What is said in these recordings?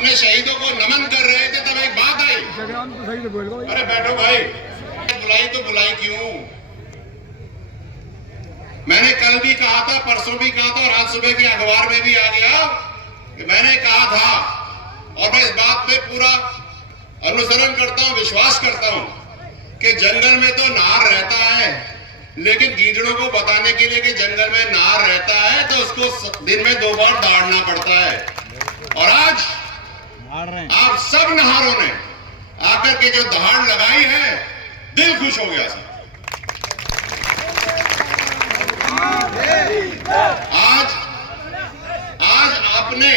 अपने शहीदों को नमन कर रहे थे तब एक बात आई। अरे बैठो भाई, बुलाई तो बुलाई क्यों? मैंने कल भी कहा था, परसों भी कहा था और आज सुबह के अखबार में भी आ गया कि मैंने कहा था और मैं इस बात पे पूरा अनुसरण करता हूं, विश्वास करता हूं कि जंगल में तो नार रहता है, लेकिन गीदड़ों को बताने के लिए कि जंगल में नार रहता है तो उसको दिन में 2 बार दौड़ना पड़ता है। और आज आप सब नारों ने आकर के जो दहाड़ लगाई है, दिल खुश हो गया सर। आज आपने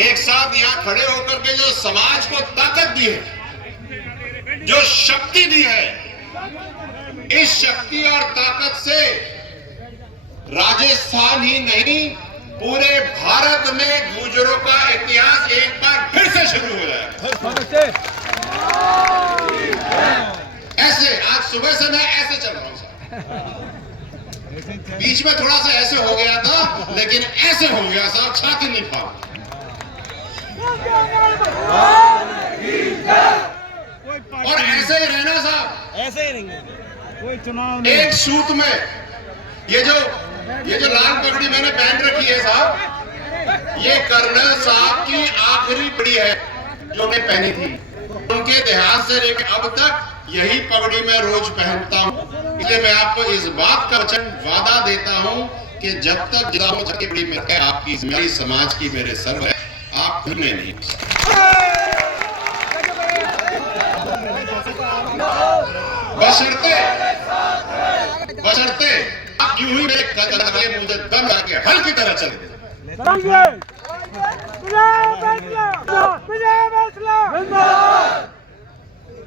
एक साथ यहां खड़े होकर के जो समाज को ताकत दी है, जो शक्ति दी है, इस शक्ति और ताकत से राजस्थान ही नहीं पूरे भारत में गुर्जरों का इतिहास एक बार फिर से शुरू हो जाएगा। ऐसे आज सुबह से मैं ऐसे चल रहा हूं साहब, बीच में थोड़ा सा ऐसे हो गया था, लेकिन ऐसे हो गया साहब, छाती नहीं फाड़। और ऐसे ही रहना साहब, ऐसे ही रहेंगे। कोई चुनाव एक सूत में ये जो लाल पगड़ी मैंने पहन रखी है साहब, ये कर्नल साहब की आखिरी पगड़ी है जो मैं पहनी थी। उनके देहांत से लेकर अब तक यही पगड़ी मैं रोज पहनता हूं। इसलिए मैं आपको इस बात का वचन वादा देता हूं कि जब तक जिला पगड़ी में आपकी मेरी समाज की मेरे सर है, आप भूलने नहीं। बशर्ते आप यूं ही मेरे कदम मुझे दम लाके हल की तरह चले।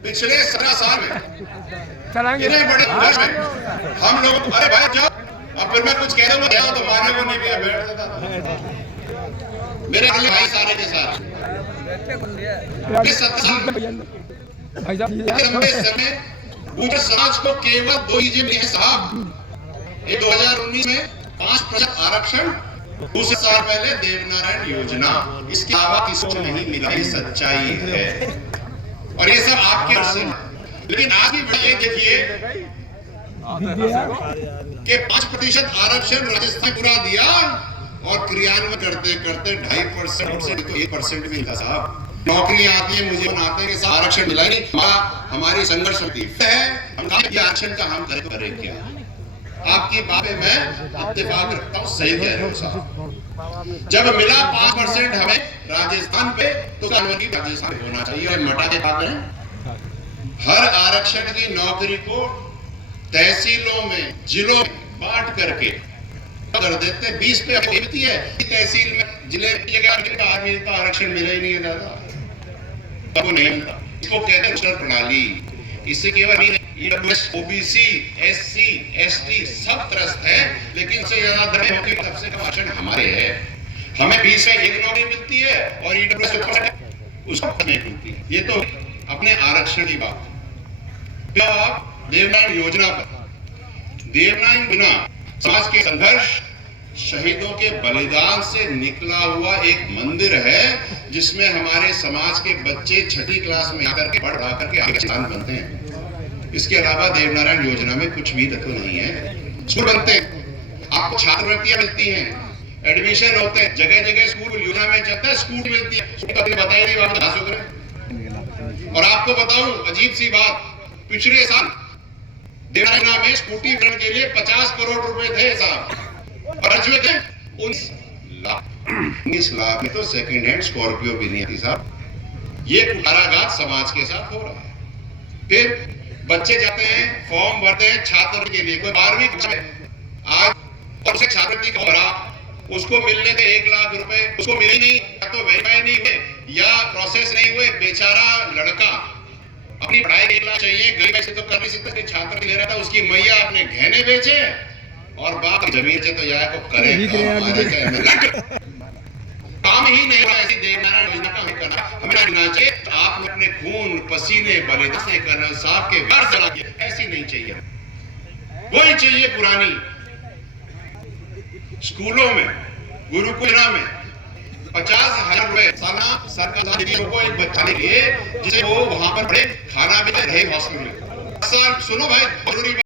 पिछले 17 साल में इतने बड़े वर्ष में हम लोग, अरे भाई जाओ, अब फिर मैं कुछ कह रहा हूँ तो माने को नहीं भी बैठ जाता मेरे भाई सारे के साथ। लंबे समय गुर्जर समाज को केवल 2 चीजें मिली है साहब। ये 2019 में 5% आरक्षण, दूसरे साल पहले देवनारायण योजना, इसके अलावा किसी को नहीं मिला। ये सच्चाई है और ये सब आपके से। लेकिन आज भी ये देखिए कि 5% आरक्षण राजस्थान पूरा दिया और क्रियान्वयन करते करते 2.5% से तो 1% भी नहीं था साहब। नौकरी आती है, मुझे बनाते हैं कि आरक्षण मिला नहीं। हमारी संघर्ष होती है, हम आरक्षण का हम करें क्या? आपकी बात में मैं इत्तेफाक रखता हूँ, सही कह रहे हो साहब। जब मिला 5% हमें राजस्थान पे, तो राजस्थान होना चाहिए। और मटा के बात है, हर आरक्षण की नौकरी को तहसीलों में, जिलों में बांट करके कर देते। 20 पे मिलती है तहसील में, जिले आदमी का आरक्षण मिला ही नहीं है दादा, तो नहीं मिलता। इसको कहते हैं प्रणाली। इससे केवल ओबीसी, एससी, एसटी सब त्रस्त है, लेकिन सबसे ज्यादा सबसे कम आरक्षण हमारे है। हमें 20 में 1 नौकरी मिलती है और ईडब्ल्यूएस उसको नहीं मिलती है। ये तो अपने आरक्षण की बात। देवनारायण योजना पर, देवनारायण योजना समाज के संघर्ष, शहीदों के बलिदान से निकला हुआ एक मंदिर है, जिसमें हमारे समाज के बच्चे 6ठी क्लास में आकर के पढ़ करके आगे इंसान बनते हैं। इसके अलावा देवनारायण योजना में कुछ भी तत्व नहीं है। स्कूल बनते हैं, आपको छात्रवृत्तियां मिलती हैं, एडमिशन होते हैं, जगह जगह स्कूल योजना में चलता है, स्कूल मिलती है, बताइए नहीं बात। और आपको बताऊं अजीब सी बात, पिछले साल देवनारायण में स्कूटी वितरण के लिए 50 करोड़ रुपए थे साहब, खर्च हुए थे 19 लाख में तो सेकंड हैंड स्कॉर्पियो भी नहीं आती साहब। ये कुठाराघात समाज के साथ हो रहा है। फिर बच्चे जाते हैं, फॉर्म भरते हैं छात्रवृत्ति के लिए, कोई 12वीं कक्षा में आज और उसे छात्रवृत्ति का भरा, उसको मिलने थे 1 लाख रुपए, उसको मिले नहीं, या तो वेरीफाई नहीं हुए या प्रोसेस नहीं हुए। बेचारा लड़का अपनी पढ़ाई 1 लाख चाहिए, गरीब ऐसे तो कर नहीं सकते, छात्र ले रहा था, उसकी मैया अपने गहने बेचे और बाप जमीन से तो यह को करे काम ही नहीं हुआ। ऐसी देवनारायण योजना का हमें करना, हमें करना चाहिए। आपने अपने खून पसीने बलिदान से कर्नल साहब के घर चला गया, ऐसी नहीं चाहिए। वही चाहिए पुरानी। स्कूलों में, गुरुकुल में 50,000 रुपए है साला सरकार को एक बच्चा के लिए जिसे वो वहां पर पढ़े, खाना भी रहे हॉस्टल में। सर सुनो भाई, जरूरी